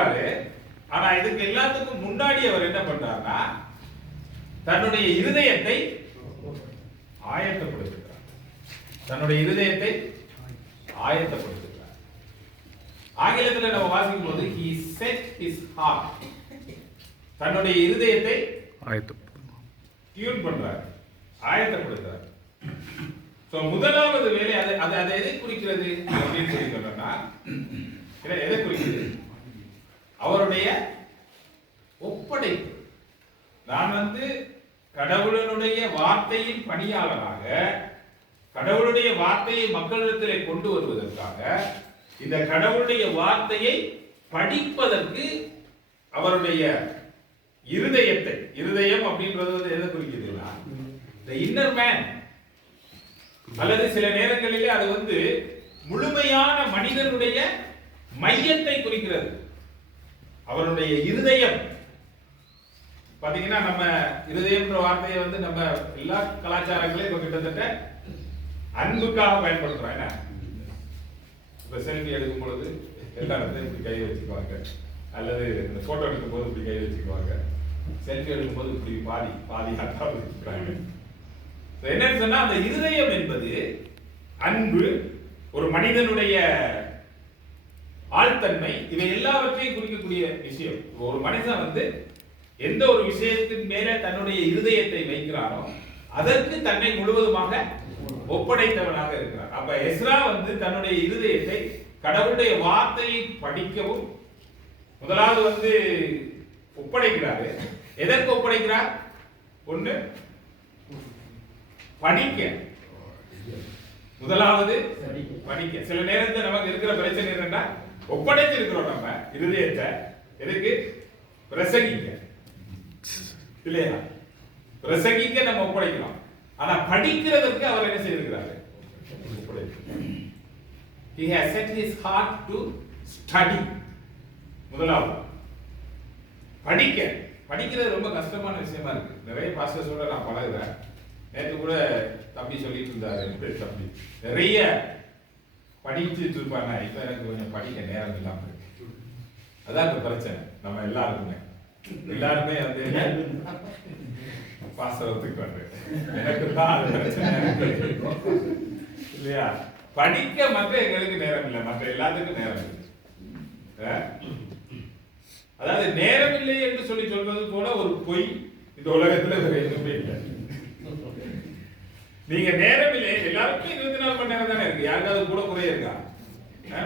இருக்கிறாரு. ஆனா இதுக்கு எல்லாத்துக்கும் முன்னாடி அவர் என்ன பண்றாருன்னா தன்னுடைய இருதயத்தை ஆயத்தப்படுத்துகிறார். தன்னுடைய இருதயத்தை ஆயத்தப்படுத்துகிறார். ஆங்கிலத்தில் நம்ம வாசிக்கும் போது he set his heart, தன்னுடைய இருதயத்தை டியூன் பண்றார், ஆயத்தப்படுத்துறார். சோ முதலாவது வேலை அது எதை குறிக்கிறது அப்படின்னு சொல்லி சொன்னா எதை குறிக்கிறது? அவருடைய ஒப்படைப்பு. நான் கடவுளுடைய வார்த்தையின் பணியாளராக கடவுளுடைய வார்த்தையை மக்களிடத்திலே கொண்டு வருவதற்காக இந்த கடவுளுடைய வார்த்தையை படிப்பதற்கு அவருடைய இருதயத்தை, இருதயம் அப்படின்றது எதை குறிக்கிறதுனா the inner man, அல்லது சில நேரங்களிலே அது முழுமையான மனிதனுடைய மையத்தை குறிக்கிறது. அவருடைய இருதயம் பாத்தீங்கன்னா நம்ம இருதயம்ன்ற வார்த்தையை நம்ம எல்லா கலாச்சாரங்களையும் கிட்டத்தட்ட அன்புக்காக பயன்படுத்துறோம். என்ன இப்ப செல்ஃபி எடுக்கும் பொழுது எல்லா இடத்தையும் இப்படி கை வச்சுக்குவாங்க, அல்லது இந்த போட்டோ எடுக்கும் போது இப்படி கை வச்சுக்குவாங்க, செல்ஃபி எடுக்கும் போது இப்படி பாதி அக்காவை வச்சுக்கிறாங்க. என்னன்னு சொன்னா அந்த இருதயம் என்பது அன்பு, ஒரு மனிதனுடைய ஆழ்த்தன்மை, இவை எல்லாவற்றையும் குறிக்கக்கூடிய விஷயம். ஒரு மனிதன் எந்த ஒரு விஷயத்தின் மேல தன்னுடைய இருதயத்தை வைக்கிறானோ அதற்கு தன்னை முழுவதுமாக ஒப்படைத்தவனாக இருக்கிறார். அப்ப எஸ்ரா தன்னுடைய இருதயத்தை கடவுளுடைய வார்த்தையை படிக்கவும் முதலாவது ஒப்படைக்கிறாரு. எதற்கு ஒப்படைக்கிறார்? ஒண்ணு படிக்க, முதலாவது படிக்க. சில நேரத்தில் நமக்கு இருக்கிற பிரச்சனை என்னன்னா ஒப்படைச்சு இருக்கிறோம் நம்ம இருதயத்தை எதுக்கு? பிரசங்கிக்க இல்லையா? பிரசங்கிக்க நம்ம ஒப்படைக்கிறோம். ஆனா படிக்கிறதுக்கு அவர் என்ன செய்திருக்கிறாரு? He has set his heart to study. முதலாவது படிக்கிறது ரொம்ப கஷ்டமான விஷயமா இருக்கு. நிறைய பாஸ்டர்ஸோட நான் பழகுறேன். நேற்று கூட தம்பி சொல்லிட்டு இருந்தாரு, தம்பி நிறைய படிச்சுட்டு இருப்பாங்க, இப்ப எனக்கு கொஞ்சம் படிக்க நேரம் இல்லாம இருக்கு. அதான் இப்ப பிரச்சனை. நம்ம எல்லாருமே பாஸ்டரத்துக்கு எனக்கு தான் அது பிரச்சனை இல்லையா? படிக்க எங்களுக்கு நேரம் இல்லை, மற்ற எல்லாத்துக்கும் நேரம் இல்லை. அதாவது நேரம் இல்லை என்று சொல்வது போல ஒரு பொய் இந்த உலகத்துல வேற எதுவுமே இல்லை. நீங்க நேரம் இல்லை, எல்லாருக்கும் 24 மணி நேரம் தானே இருக்கு. யாருக்காவது கூட குறைய இருக்கா?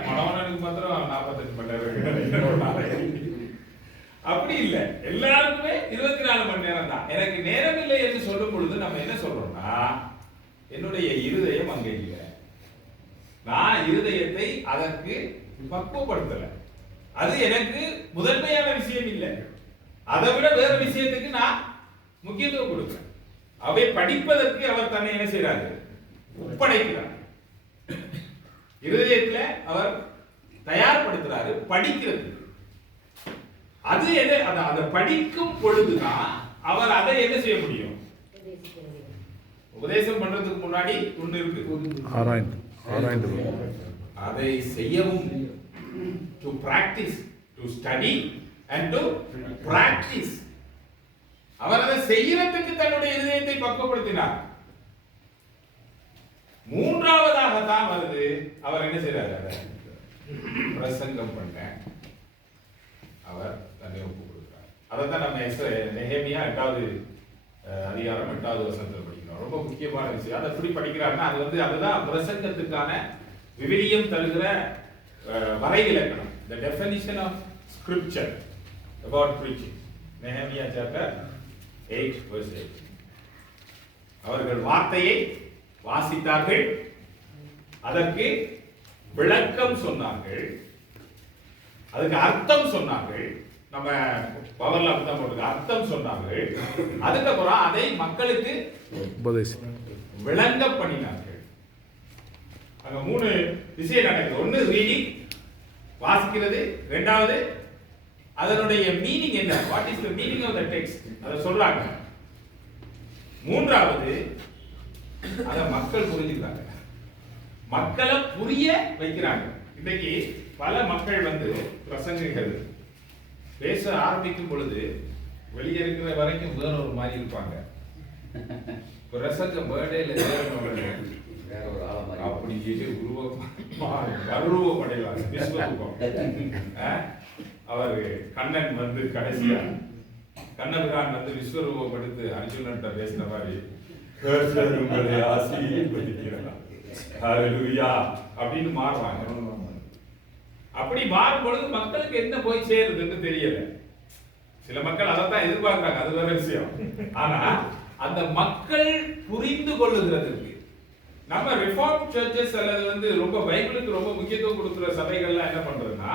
மனவனுக்கு மாத்திரம் 48 மணி நேரம் இருக்கு. அப்படி இல்லை, எல்லாருக்குமே 24 மணி நேரம் தான். எனக்கு நேரம் இல்லை என்று சொல்லும் பொழுது நம்ம என்ன சொல்றோம்னா என்னுடைய இருதயம் அங்கே இல்லை, நான் இருதயத்தை அதற்கு பக்குவப்படுத்தல, அது எனக்கு முதன்மையான விஷயம் இல்லை, அதை விட வேற விஷயத்துக்கு நான் முக்கியத்துவம் கொடுக்கிறேன். அவை படிப்பதற்கு அவர் தன்னை என்ன செய்யறாரு? ஒப்படைக்கிறார். இருதயத்துல அவர் தயார்படுத்துறாரு படிக்கிறது. அது எது? அதை படிக்கும் பொழுதுதான் அவர் அதை என்ன செய்ய முடியும்? உபதேசம் பண்றதுக்கு முன்னாடி ஒண்ணு இருக்கு, ஆராய்ந்து அதை செய்யவும். to practice, to study and to practice. அவர் அதை செய்யறதுக்கு தன்னுடைய இதயத்தை பக்குவப்படுத்தினார். மூன்றாவதாக தான் வருது, அவர் என்ன செய்யறாரு? பிரசங்கம் பண்ண அவர் தன்னை ஒப்பு கொடுக்கிறார். அதை தான் நம்ம நெகேமியா 8வது அதிகாரம் 8வது வசனத்தில் படிக்கிறோம். ரொம்ப முக்கியமான விஷயம். அதை எப்படி படிக்கிறாருன்னா அதுதான் பிரசங்கத்துக்கான விவிலியம் தருகிற வரை இலக்கணம். The definition of scripture about preaching. Nehemiah chapter 8 verse 8. அவர்கள் வார்த்தையை வாசித்தார்கள், அதற்கு விளக்கம் சொன்னார்கள், அதுக்கு அர்த்தம் சொன்னார்கள். நம்ம பவர்ல அப்படிதான் போட்டுருக்கு, அர்த்தம் சொன்னார்கள். அதுக்கப்புறம் அதை மக்களுக்கு விளங்க பண்ணினார்கள். அங்க 3 விஷயம் நடக்குது. ஒன்னு ரீடிங், வாசிக்கிறது. இரண்டாவது அதனுடைய மீனிங் என்ன, what is the meaning of the text, அத சொல்றாங்க. மூன்றாவது அத மக்கள் புரிஞ்சுக்கிறாங்க, மக்களை புரிய வைக்கிறாங்க. இன்னைக்கு பல மக்கள் பிரசங்கிகள் பேச ஆரம்பிக்கும் பொழுது வெளியே இருக்கிற வரைக்கும் வேற ஒரு மாதிரி இருப்பாங்க. பிரசங்க பேர்டேல வேற ஒரு ஆள மாதிரி அப்படியே உருவம் அடைவாங்க. விஸ்வரூபம். அவர் கண்ணன் வந்து கடைசியா கண்ணபிரான் வந்து விஸ்வரூபம் எடுத்து அர்ஜுனன்ட்ட பேசின மாதிரி உங்களை ஆசீர்வதிக்கிறேன் அப்படின்னு மாறுவாங்க. அப்படி மாறும் பொழுது மக்களுக்கு என்ன போய் சேருதுன்னு தெரியல. சில மக்கள் அதைத்தான் எதிர்பார்க்கிறாங்க, அது வேற விஷயம். ஆனா அந்த மக்கள் புரிந்து கொள்ளுகிறதுக்கு நம்ம ரிஃபார்ம் சர்ச்சஸ் அல்லது வந்து ரொம்ப பைபிளுக்கு ரொம்ப முக்கியத்துவம் கொடுக்கிற சபைகள்லாம் என்ன பண்றதுன்னா,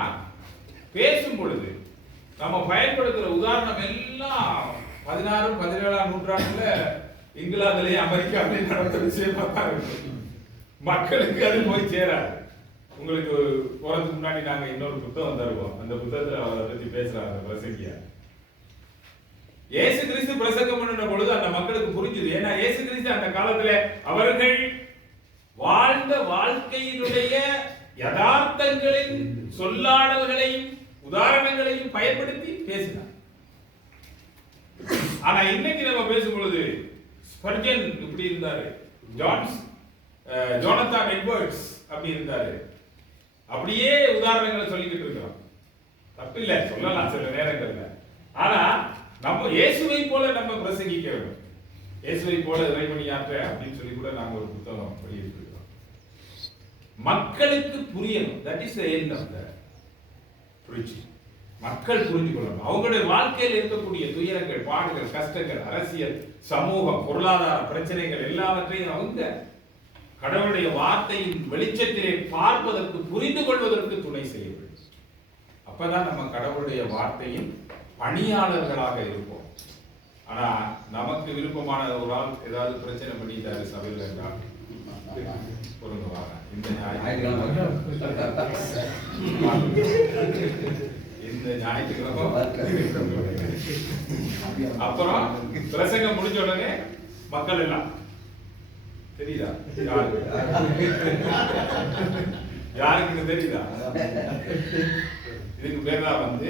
பேசும் பொழுது நம்ம பயன்படுத்துற உதாரணம் எல்லாம் 16 17ஆம் நூற்றாண்டுல இங்கிலாந்துலயும் அமெரிக்காவிலையும் நடந்த விஷயமா தான் இருக்கு. மக்களுக்கு அது போய் சேராது. உங்களுக்கு போறதுக்கு முன்னாடி நாங்க இன்னொரு புத்தகம் தருவோம். அந்த புத்தகத்துல அவரை பத்தி பேசுறாங்க பிரசங்கியா. இயேசு கிறிஸ்து பிரசங்கம் பண்ணின பொழுது அந்த மக்களுக்கு புரிஞ்சுது. ஏன்னா இயேசு கிறிஸ்து அந்த காலத்துல அவர்கள் வாழ்ந்த வாழ்க்கையினுடைய யதார்த்தங்களின் சொல்லாடல்களையும் உதாரணங்களையும் பயன்படுத்தி பேசினார். ஆனா இன்னைக்கு நம்ம பேசும் பொழுது ஸ்பர்ஜன் இப்படி இருந்தாரு, ஜோனத்தான் எட்வர்ட்ஸ் அப்படி இருந்தாரு, அப்படியே உதாரணங்களை சொல்லிக்கிட்டு இருக்கிறோம். தப்பு இல்லை, சொல்லலாம் சில நேரங்கள்ல. ஆனா நம்ம இயேசுவை போல நம்ம பிரசங்கிக்க வேண்டும். இயேசுவை போல இறைவனியாற்ற அப்படின்னு சொல்லி கூட நாங்க ஒரு புத்தகம் வெளியிட்டிருக்கிறோம். மக்களுக்கு புரியணும். That is the end of the preaching. மக்கள் புரிந்து கொள்ளணும். அவங்களுடைய வாழ்க்கையில் இருக்கக்கூடிய துயரங்கள், பாடுகள், கஷ்டங்கள், அரசியல், சமூகம், பொருளாதார பிரச்சனைகள் எல்லாவற்றையும் அவங்க கடவுளுடைய வார்த்தையின் வெளிச்சத்திலே பார்ப்பதற்கு, புரிந்து கொள்வதற்கு துணை செய்ய வேண்டும். அப்பதான் நம்ம கடவுளுடைய வார்த்தையின் பணியாளர்களாக இருப்போம். ஆனா நமக்கு விருப்பமான ஒரு ஆள் ஏதாவது பிரச்சனை பண்ணிட்டாரு சபையில் என்றால் பொருந்துவாங்க. இந்த ஞாயிற்றுக்கிழமை அப்புறம் பிரசங்கம் முடிஞ்ச உடனே மக்கள் எல்லாம் தெரியுதா, யாருக்கு தெரியுதா, இதுக்கு பேர் தான் வந்து